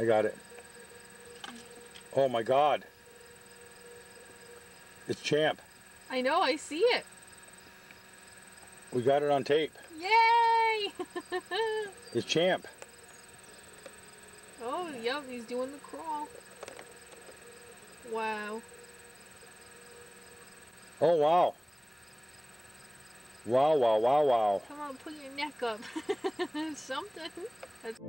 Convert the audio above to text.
I got it. Oh my God. It's Champ. I know, I see it. We got it on tape. Yay! It's Champ. Oh, yep, he's doing the crawl. Wow. Oh wow. Wow, wow, wow, wow. Come on, put your neck up. Something. That's